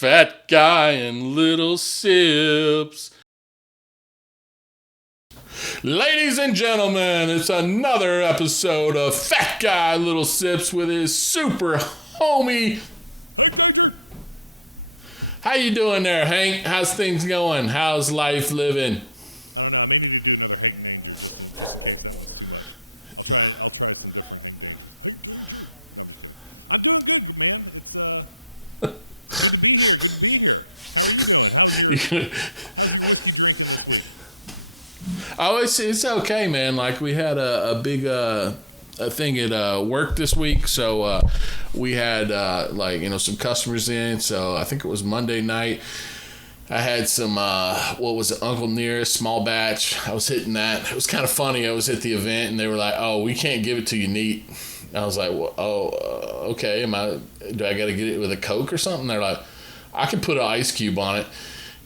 Fat Guy and Little Sips. Ladies and gentlemen, it's another episode of Fat Guy Little Sips with his super homie. How you doing there, Hank? How's things going? How's life living? It's okay, man. Like, we had a big a thing at work this week, so we had some customers in. So I think it was Monday night. I had some Uncle Nearest small batch. I was hitting that. It was kind of funny. I was at the event and they were like, "Oh, we can't give it to you neat." I was like, "Well, okay. Do I got to get it with a Coke or something?" They're like, "I can put an ice cube on it."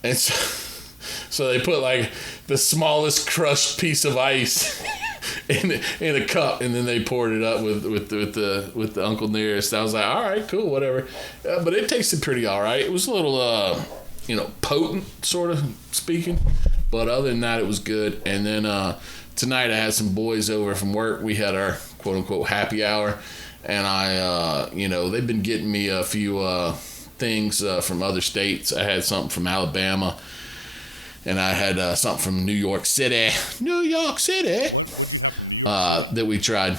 And so they put like the smallest crushed piece of ice in a cup, and then they poured it up with the Uncle Nearest. I was like, all right, cool, whatever. But it tasted pretty all right. It was a little potent, sort of speaking, but other than that, it was good. And then tonight I had some boys over from work. We had our quote unquote happy hour, and I they've been getting me a few things from other states. I had something from Alabama, and I had something from New York City that we tried.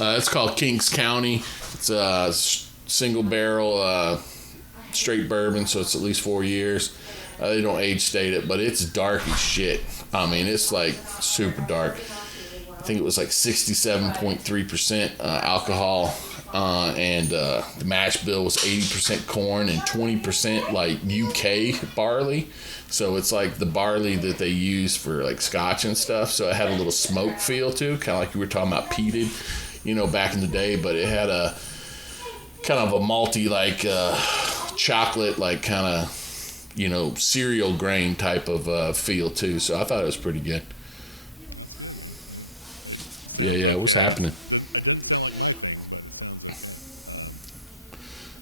It's called Kings County. It's a single barrel straight bourbon, so it's at least 4 years. They don't age state it, but it's dark as shit. I mean, it's like super dark. I think it was like 67.3% alcohol. And the mash bill was 80% corn and 20% like UK barley. So it's like the barley that they use for like scotch and stuff. So it had a little smoke feel too, kind of like you were talking about peated, back in the day. But it had a kind of a malty, like chocolate, like kind of, cereal grain type of feel too. So I thought it was pretty good. Yeah, what's happening?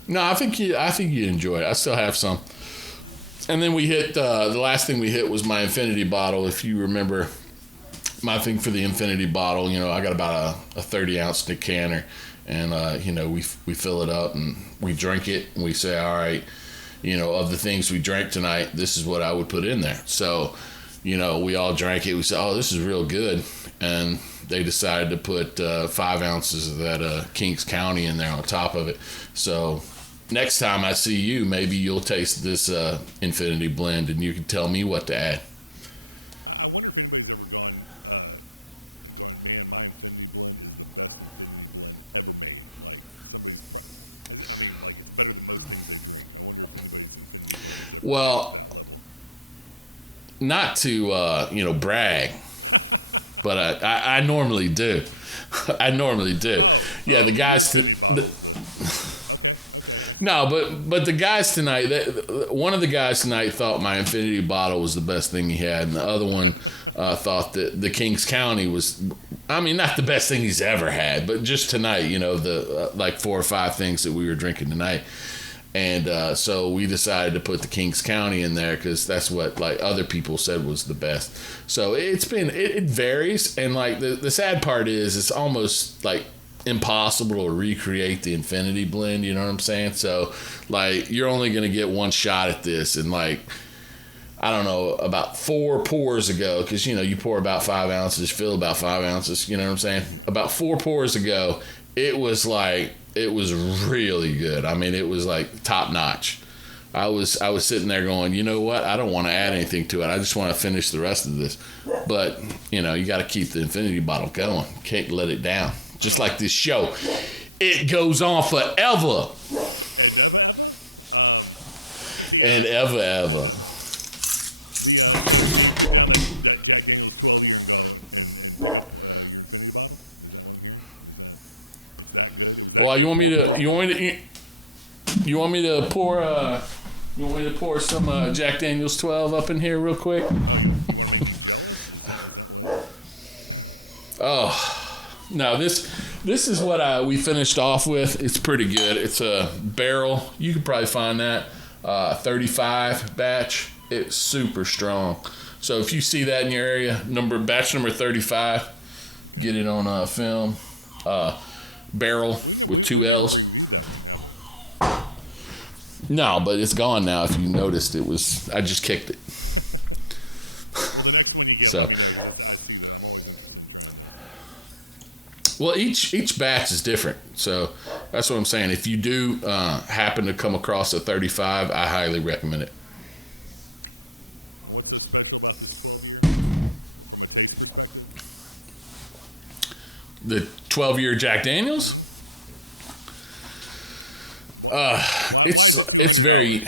No, I think you enjoy it. I still have some. And then we hit the last thing we hit was my infinity bottle. If you remember my thing for the infinity bottle, I got about a 30-ounce decanter, and we fill it up and we drink it, and we say, all right, of the things we drank tonight, this is what I would put in there. So, we all drank it. We said, oh, this is real good, and they decided to put 5 ounces of that Kings County in there on top of it. So next time I see you, maybe you'll taste this Infinity Blend and you can tell me what to add. Well, not to, brag, but I normally do. I normally do. Yeah, the guys... No, but the guys tonight, one of the guys tonight thought my infinity bottle was the best thing he had, and the other one thought that the Kings County was, not the best thing he's ever had, but just tonight, the like 4 or 5 things that we were drinking tonight. And so we decided to put the Kings County in there because that's what like other people said was the best. So it varies, and like the sad part is it's almost like impossible to recreate the Infinity Blend, you know what I'm saying? So like you're only gonna get one shot at this, and like I don't know, about 4 pours ago, because you pour about 5 ounces, fill about 5 ounces, you know what I'm saying? About 4 pours ago, it was really good. It was like top notch. I was sitting there going, you know what? I don't want to add anything to it. I just want to finish the rest of this. But you got to keep the infinity bottle going. Can't let it down. Just like this show, it goes on forever and ever. Well, you want me to pour some Jack Daniel's 12 up in here real quick? Oh. No, this is what we finished off with. It's pretty good. It's a barrel. You could probably find that. 35 batch. It's super strong. So if you see that in your area, batch number 35, get it on film. Barrel with 2 L's. No, but it's gone now. If you noticed, I just kicked it. So, well, each batch is different. So that's what I'm saying. If you do happen to come across a 35, I highly recommend it. The 12-year Jack Daniels. It's very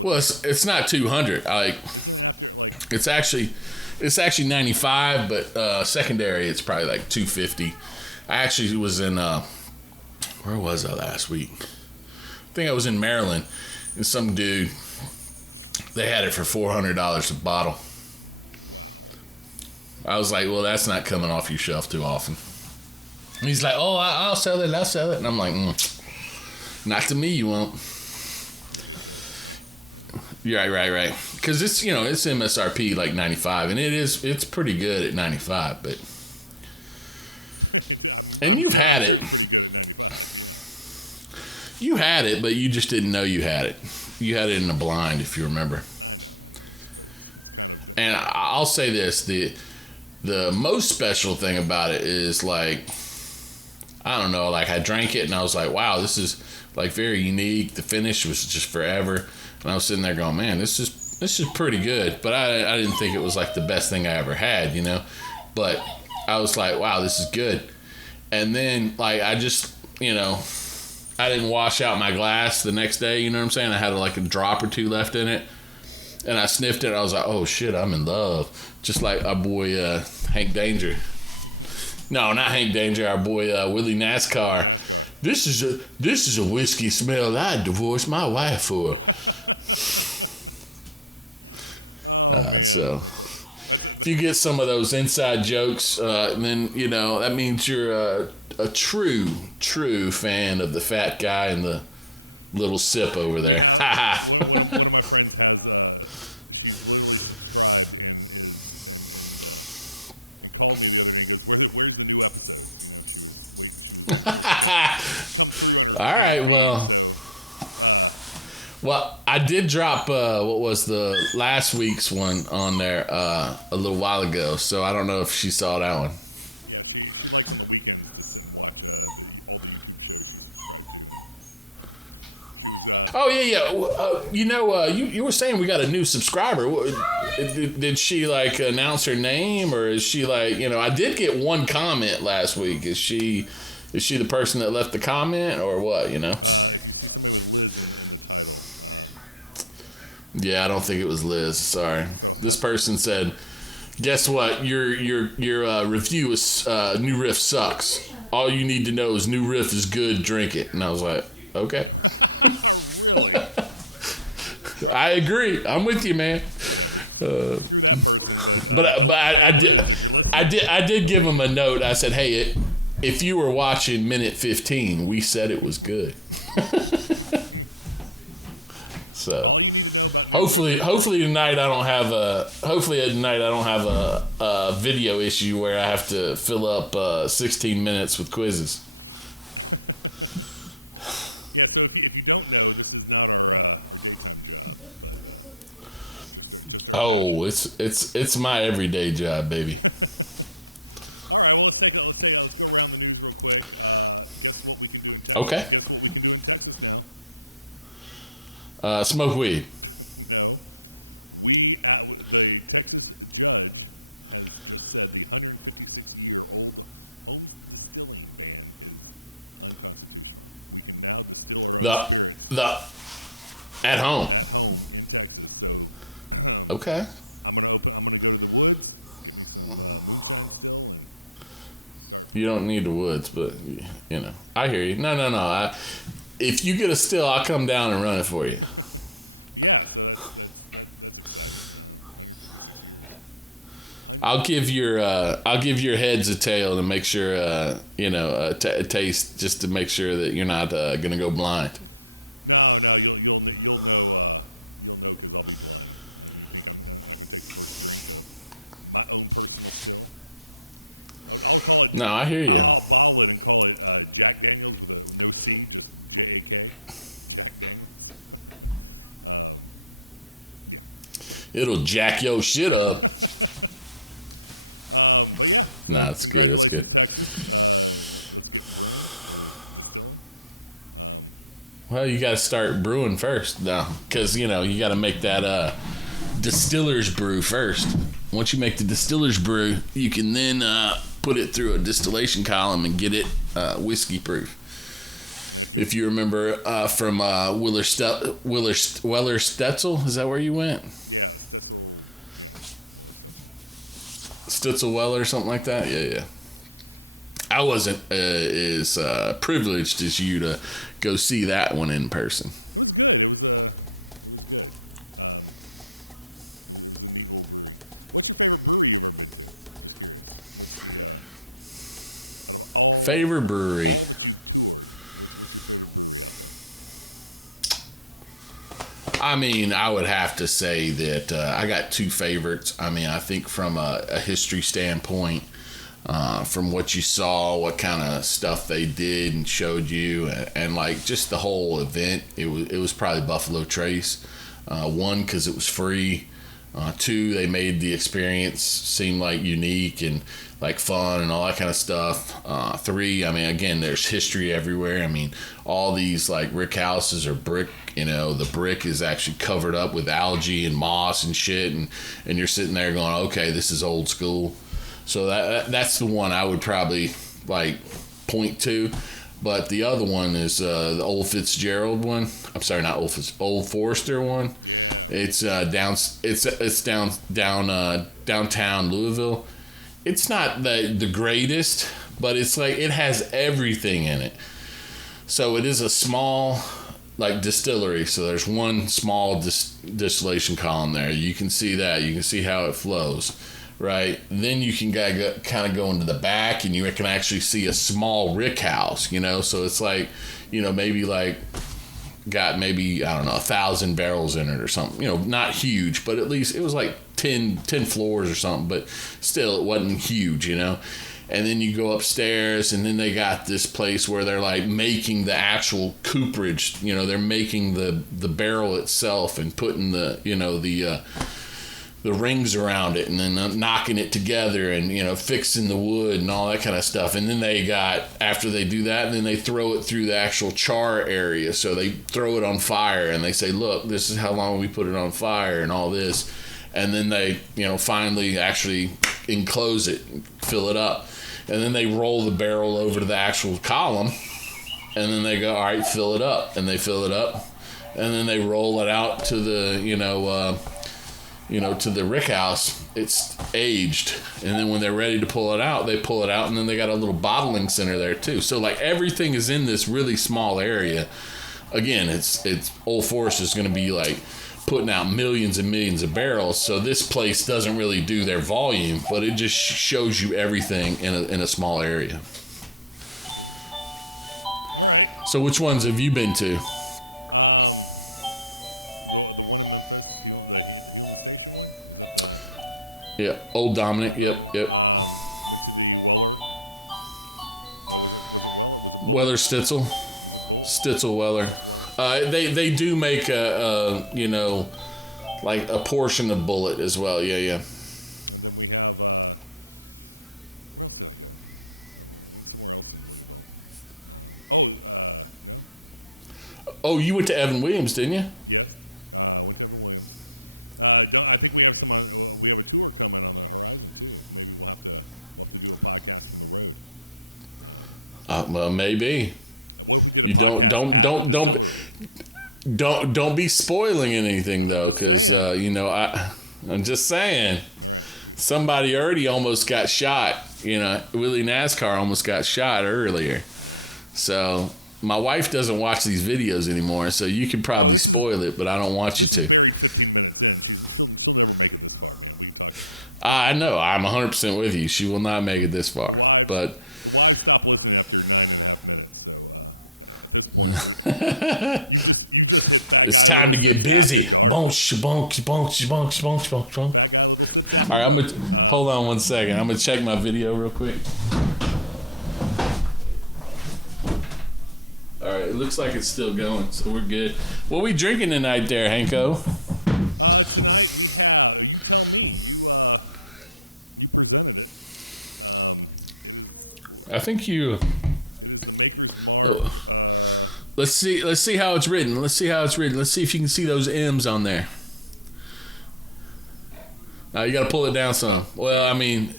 well. It's not 200. It's actually 95, but secondary it's probably like 250. I actually was in where was I last week? I think I was in Maryland, and some dude, they had it for $400 a bottle. I was like, well, that's not coming off your shelf too often. And he's like, oh, I'll sell it. And I'm like, not to me, you won't. Yeah, right. Because it's MSRP like 95, and it's pretty good at 95. And you've had it, but you just didn't know you had it. You had it in the blind, if you remember. And I'll say this: the most special thing about it is, like, I don't know, like I drank it and I was like, wow, this is like very unique. The finish was just forever. And I was sitting there going, man, this is pretty good. But I didn't think it was like the best thing I ever had, you know. But I was like, wow, this is good. And then, like, I just, I didn't wash out my glass the next day, you know what I'm saying? I had like a drop or 2 left in it. And I sniffed it and I was like, oh shit, I'm in love. Just like our boy Hank Danger. No, not Hank Danger, our boy Willie NASCAR. This is a whiskey smell I'd divorce my wife for. So if you get some of those inside jokes, then that means you're a true fan of the fat guy and the little sip over there. All right, well, I did drop what was the last week's one on there a little while ago, so I don't know if she saw that one. Oh yeah. You were saying we got a new subscriber. Did she like announce her name, or is she like, I did get one comment last week. Is she the person that left the comment, or what? Yeah, I don't think it was Liz. Sorry. This person said, "Guess what? Your review is New Riff sucks. All you need to know is New Riff is good. Drink it." And I was like, okay. I agree. I'm with you, man. But I did give him a note. I said, hey, if you were watching minute 15, we said it was good. So hopefully tonight I don't have a video issue where I have to fill up 16 minutes with quizzes. Oh, it's my everyday job, baby. Okay. Smoke weed. The at home. Okay. You don't need the woods, but I hear you. No. If you get a still, I'll come down and run it for you. I'll give your heads a tail to make sure a taste, just to make sure that you're not gonna go blind. No, I hear you. It'll jack your shit up. Nah, that's good. That's good. Well, you got to start brewing first, though, because you got to make that distiller's brew first. Once you make the distiller's brew, you can then put it through a distillation column and get it whiskey proof. If you remember from Weller Stetzel, is that where you went? Stitzel Weller or something like that? Yeah. I wasn't as privileged as you to go see that one in person. Favorite brewery? I mean, I would have to say that I got two favorites. I mean, I think from a history standpoint, from what you saw, what kind of stuff they did and showed you, and like just the whole event, it was probably Buffalo Trace. One, because it was free. Two, they made the experience seem like unique and like fun and all that kind of stuff. Three, I mean, again, there's history everywhere. I mean, all these like rick houses are brick. The brick is actually covered up with algae and moss and shit, and you're sitting there going, okay, this is old school. So that's the one I would probably like point to. But the other one is the Old Fitzgerald one. I'm sorry, not Old Forester one. It's downtown Louisville. It's not the greatest, but it's like it has everything in it. So it is a small like distillery. So there's one small distillation column there. You can see that. You can see how it flows, right? Then you can kind of go into the back, and you can actually see a small rick house. So it's like, maybe like got maybe, I don't know, 1,000 barrels in it or something. Not huge, but at least it was like 10 floors or something, but still it wasn't huge, And then you go upstairs, and then they got this place where they're like making the actual cooperage. They're making the barrel itself and putting the rings around it, and then knocking it together, and fixing the wood and all that kind of stuff. And then after they do that, and then they throw it through the actual char area. So they throw it on fire, and they say, look, this is how long we put it on fire and all this. And then they finally actually enclose it, fill it up, and then they roll the barrel over to the actual column, and then they go, all right, fill it up. And they fill it up, and then they roll it out to the to the rick house. It's aged, and then when they're ready to pull it out, they pull it out, and then they got a little bottling center there too. So like everything is in this really small area. Again, it's Old Forest is going to be like putting out millions and millions of barrels. So this place doesn't really do their volume, but it just shows you everything in a small area. So which ones have you been to? Yeah, Old Dominic. Yep. Weller Stitzel Weller. They do make a like a portion of Bullet as well. Yeah. Oh, you went to Evan Williams, didn't you? Well, maybe. You don't be spoiling anything though, because I'm just saying, somebody already almost got shot. Willie NASCAR almost got shot earlier. So my wife doesn't watch these videos anymore, so you can probably spoil it, but I don't want you to. I know, I'm 100% with you. She will not make it this far, but. It's time to get busy. Bonk, bonk, bonk, bonk, bonk, bonk, bonk. All right, hold on one second. I'm gonna check my video real quick. looks like it's still going, so we're good. What we drinking tonight there, Hanko? I think you... Oh. Let's see how it's written. Let's see if you can see those M's on there. You got to pull it down some. Well, I mean,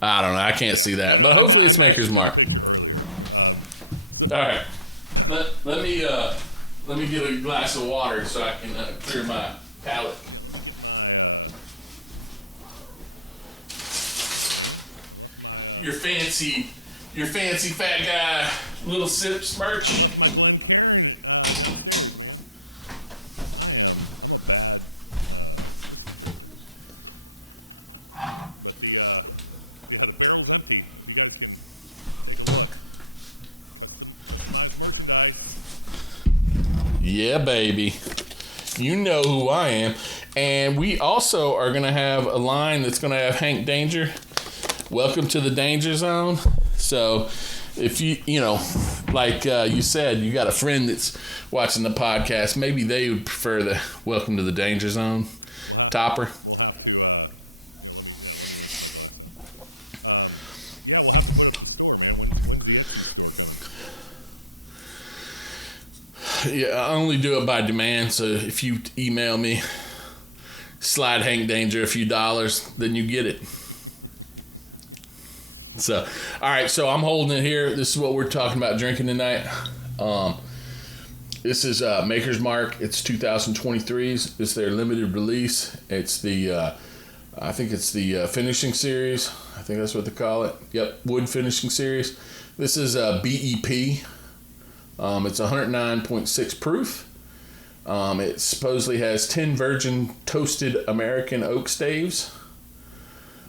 I don't know. I can't see that, but hopefully it's Maker's Mark. All right. Let me get a glass of water so I can clear my palate. Your fancy fat guy little sips merch. Yeah, baby. You know who I am. And we also are going to have a line that's going to have Hank Danger. Welcome to the Danger Zone. So if you know, like you said, you got a friend that's watching the podcast, maybe they would prefer the Welcome to the Danger Zone topper. Yeah, I only do it by demand, so if you email me, slide Hank Danger a few dollars, then you get it. So, all right, so I'm holding it here. This is what we're talking about drinking tonight. This is Maker's Mark. It's 2023's. It's their limited release. It's the, I think it's the finishing series. I think that's what they call it. Yep, wood finishing series. This is BEP. It's 109.6 proof. It supposedly has 10 virgin toasted American oak staves.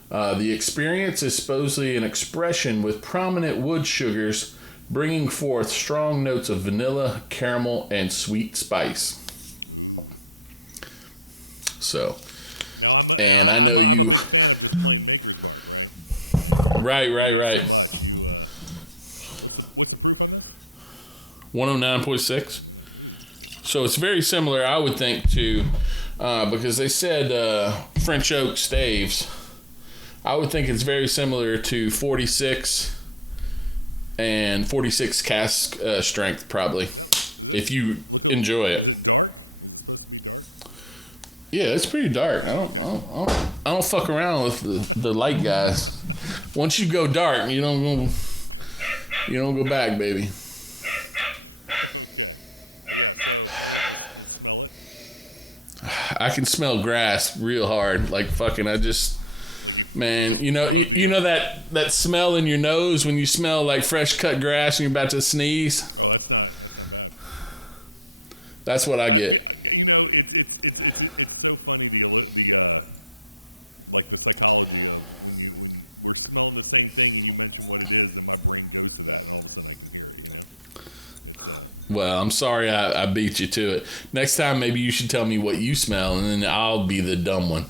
The experience is supposedly an expression with prominent wood sugars bringing forth strong notes of vanilla, caramel, and sweet spice. So, and I know you... Right. 109.6. So it's very similar, I would think, to because they said French oak staves. I would think it's very similar to 46 and 46 cask strength, probably, if you enjoy it. Yeah, it's pretty dark. I don't fuck around with the light guys. Once you go dark, you don't go back, baby. I can smell grass real hard. Like fucking, man, you know that smell in your nose when you smell like fresh cut grass and you're about to sneeze? That's what I get. Well, I'm sorry I beat you to it. Next time, maybe you should tell me what you smell, and then I'll be the dumb one.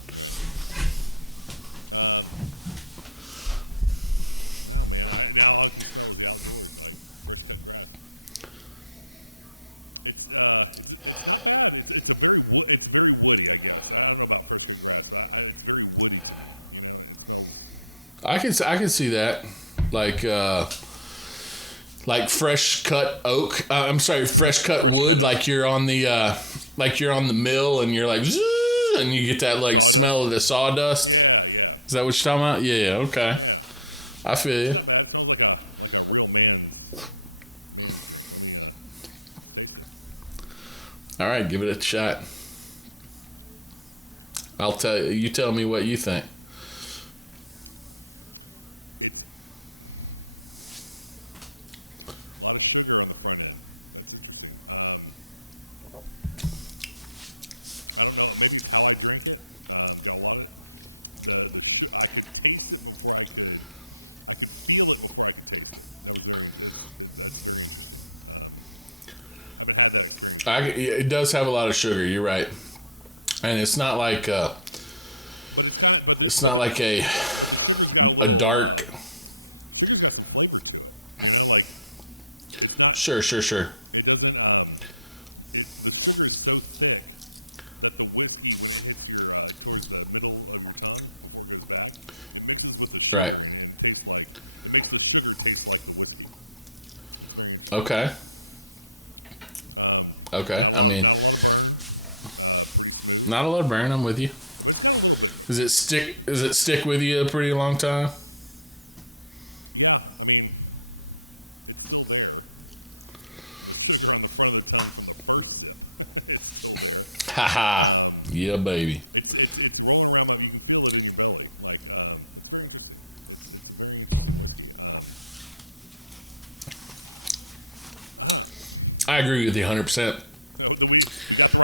I can see that, like fresh cut oak. Fresh cut wood. Like you're on the mill, and you're like, zzz, and you get that like smell of the sawdust. Is that what you're talking about? Yeah. Okay. I feel you. All right, give it a shot. I'll tell you. You tell me what you think. It does have a lot of sugar. You're right, and it's not like a dark Sure, sure, sure. Right. Okay. Okay. I mean, not a load burn. I'm with you. Does it stick? Does it stick with you a pretty long time? Ha ha. Yeah, baby. I agree with you 100%.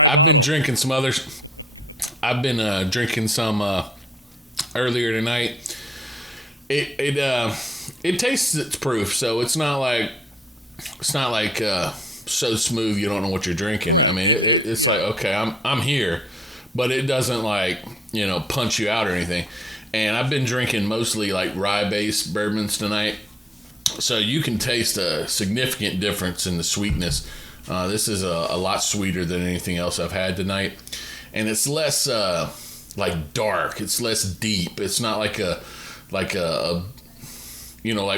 I've been drinking some others. I've been drinking some earlier tonight. It tastes its proof, so it's not like so smooth you don't know what you're drinking. I mean, it's like, okay, I'm here, but it doesn't like punch you out or anything. And I've been drinking mostly like rye based bourbons tonight. So you can taste a significant difference in the sweetness. This is a lot sweeter than anything else I've had tonight. And it's less like dark. It's less deep. It's not like a like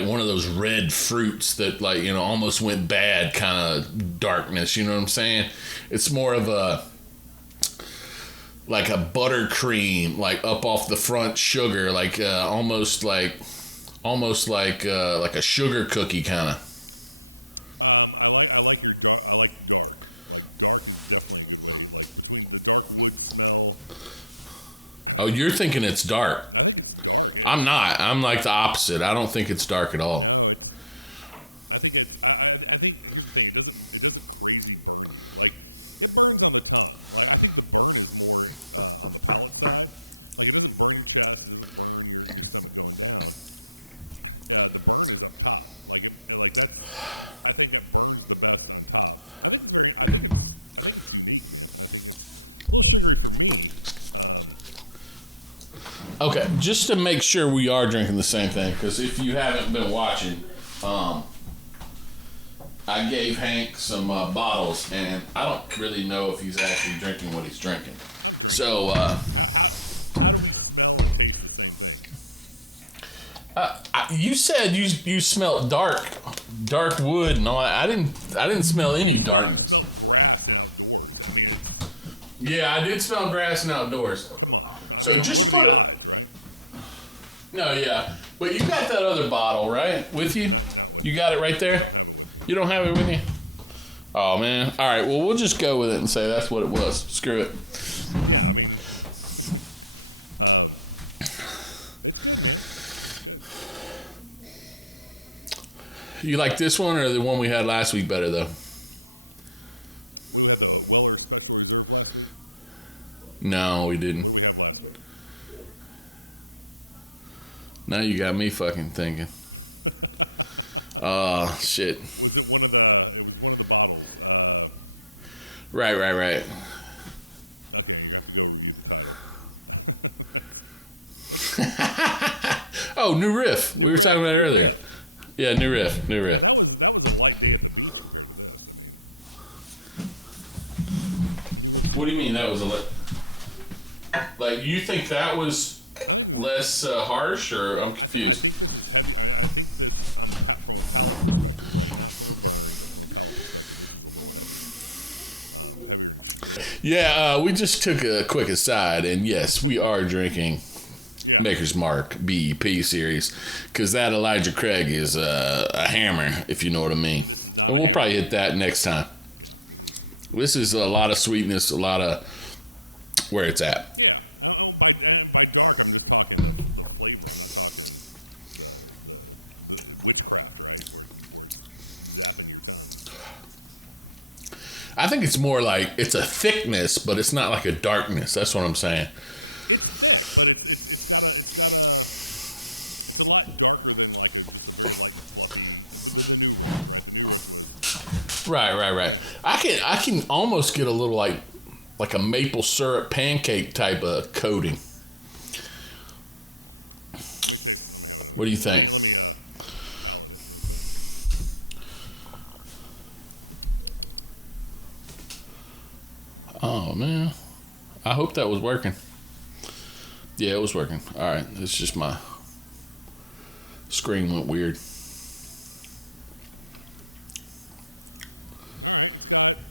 one of those red fruits that almost went bad kind of darkness. You know what I'm saying? It's more of like a buttercream, like up off the front sugar, like almost like a sugar cookie kind of. Oh, you're thinking it's dark. I'm not. I'm like the opposite. I don't think it's dark at all. Okay, just to make sure we are drinking the same thing, because if you haven't been watching, I gave Hank some bottles, and I don't really know if he's actually drinking what he's drinking. So, you said you smelled dark wood and all that. I didn't smell any darkness. Yeah, I did smell grass and outdoors. So just put it. No, yeah. But you got that other bottle, right? With you? You got it right there? You don't have it with you? Oh, man. All right, well, we'll just go with it and say that's what it was. Screw it. You like this one or the one we had last week better, though? No, we didn't. Now you got me fucking thinking. Oh, shit. Right. Oh, new riff. We were talking about it earlier. Yeah, new riff. What do you mean that was like, you think that was less harsh, or I'm confused? Yeah, we just took a quick aside, and yes, we are drinking Maker's Mark BEP Series, because that Elijah Craig is a hammer, if you know what I mean. And we'll probably hit that next time. This is a lot of sweetness, a lot of where it's at. I think it's more like it's a thickness, but it's not like a darkness. That's what I'm saying. Right. I can almost get a little like a maple syrup pancake type of coating. What do you think? Oh man, I hope that was working. Yeah, it was working. All right, it's just my screen went weird.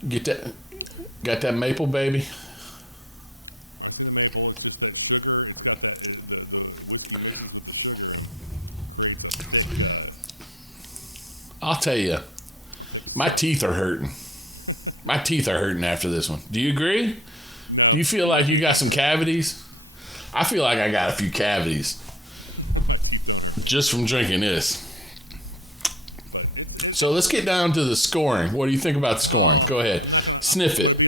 Get that, got that maple, baby. I'll tell you, my teeth are hurting. My teeth are hurting after this one. Do you agree? Do you feel like you got some cavities? I feel like I got a few cavities just from drinking this. So let's get down to the scoring. What do you think about scoring? Go ahead. Sniff it.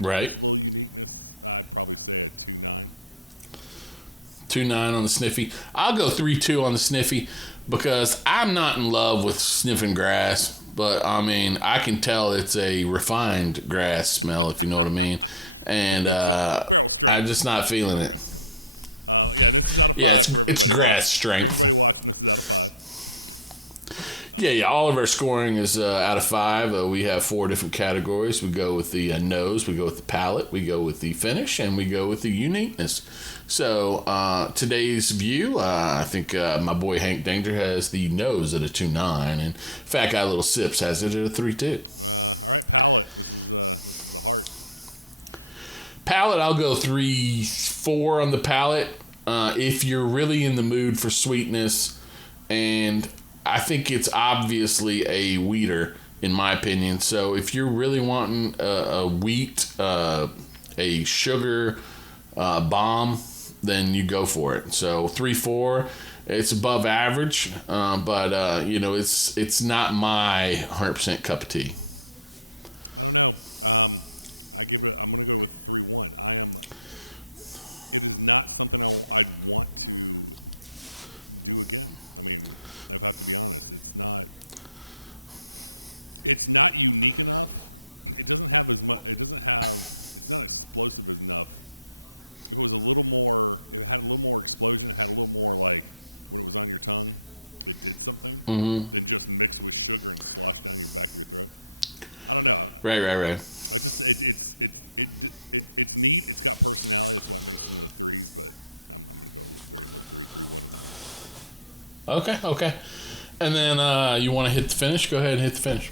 Right. 2.9 on the sniffy. I'll go 3.2 on the sniffy because I'm not in love with sniffing grass, but I mean I can tell it's a refined grass smell, if you know what I mean, and I'm just not feeling it. Yeah, it's grass strength. Yeah. All of our scoring is out of 5. We have 4 different categories. We go with the nose, we go with the palate, we go with the finish, and we go with the uniqueness. So today's view, I think my boy Hank Danger has the nose at a 2.9, and Fat Guy Little Sips has it at a 3.2. Palate, I'll go 3.4 on the palate. If you're really in the mood for sweetness, and I think it's obviously a wheater, in my opinion. So if you're really wanting a wheat, a sugar bomb, then you go for it. So 3.4, it's above average, but it's not my 100% cup of tea. Mm-hmm. Right. Okay. And then you want to hit the finish? Go ahead and hit the finish.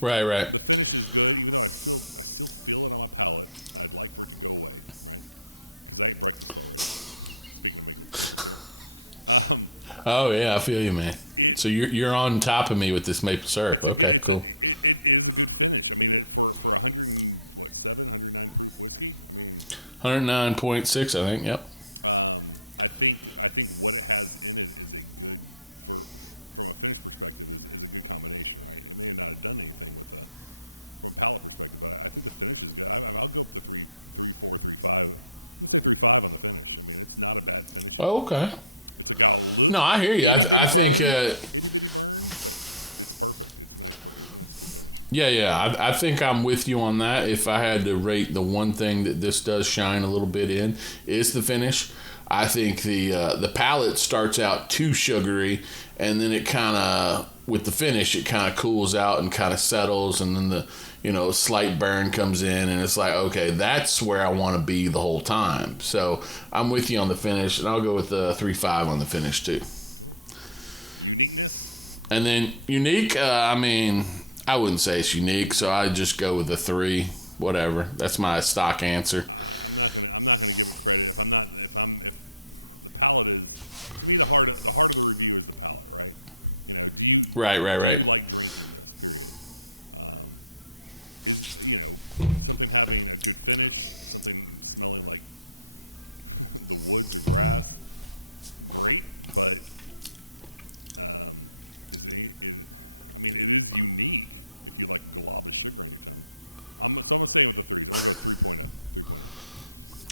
Right. Oh yeah, I feel you, man. So you're on top of me with this maple syrup. Okay, cool. 109.6, I think. Yep. Oh, okay. No, I hear you. I think, yeah. I think I'm with you on that. If I had to rate the one thing that this does shine a little bit in, is the finish. I think the palate starts out too sugary, and then it kind of, with the finish, it kind of cools out and kind of settles, and then the slight burn comes in, and it's like, okay, that's where I want to be the whole time. So I'm with you on the finish, and I'll go with the 3.5 on the finish too. And then unique, I mean, I wouldn't say it's unique, so I'd just go with the 3. Whatever. That's my stock answer. Right.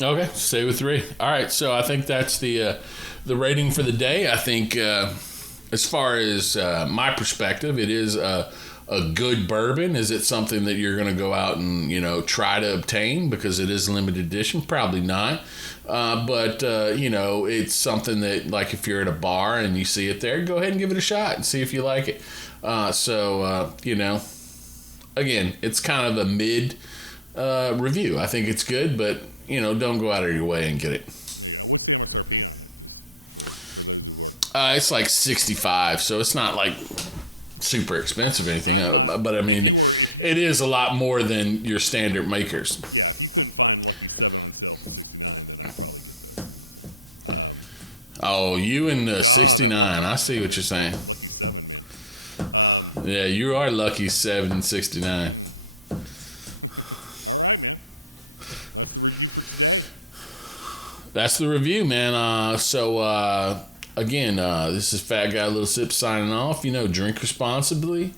Okay, stay with 3. All right, so I think that's the rating for the day. I think as far as my perspective, it is a good bourbon. Is it something that you're going to go out and try to obtain because it is limited edition? Probably not. But it's something that, like, if you're at a bar and you see it there, go ahead and give it a shot and see if you like it. Again, it's kind of a mid review. I think it's good, but don't go out of your way and get it. It's like 65, so it's not like super expensive or anything. But I mean, it is a lot more than your standard makers. Oh, you and the 69. I see what you're saying. Yeah, you are lucky 769. That's the review, man. Again, this is Fat Guy Little Sip signing off. Drink responsibly,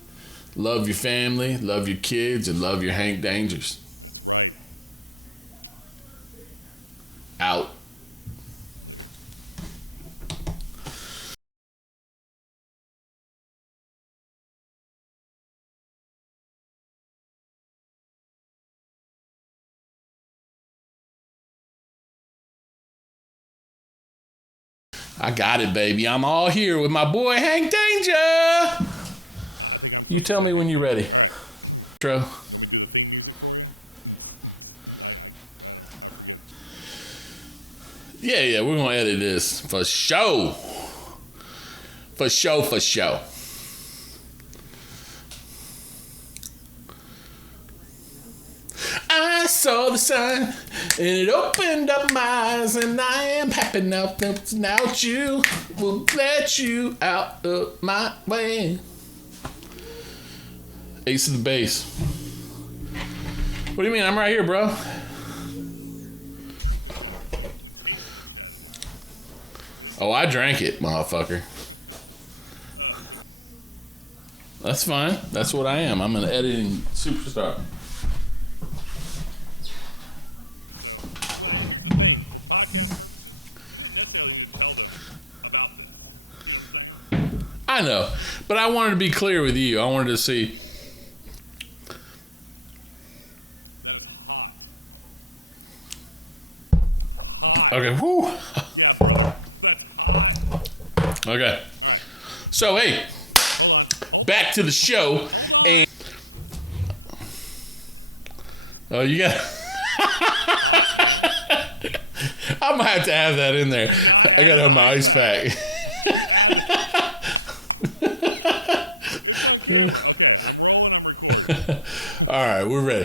love your family, love your kids, and love your Hank Dangers. Out. I got it, baby. I'm all here with my boy Hank Danger. You tell me when you're ready. Intro. Yeah, we're gonna edit this for sure. For sure. I saw the sign and it opened up my eyes, and I am happy now that you will let you out of my way. Ace of the base. What do you mean? I'm right here, bro. Oh, I drank it, motherfucker. That's fine. That's what I am. I'm an editing superstar. I know, but I wanted to be clear with you. I wanted to see. Okay, whoo. Okay. So, hey, back to the show. And oh, you got. I'm gonna have to have that in there. I gotta have my ice pack. All right, we're ready.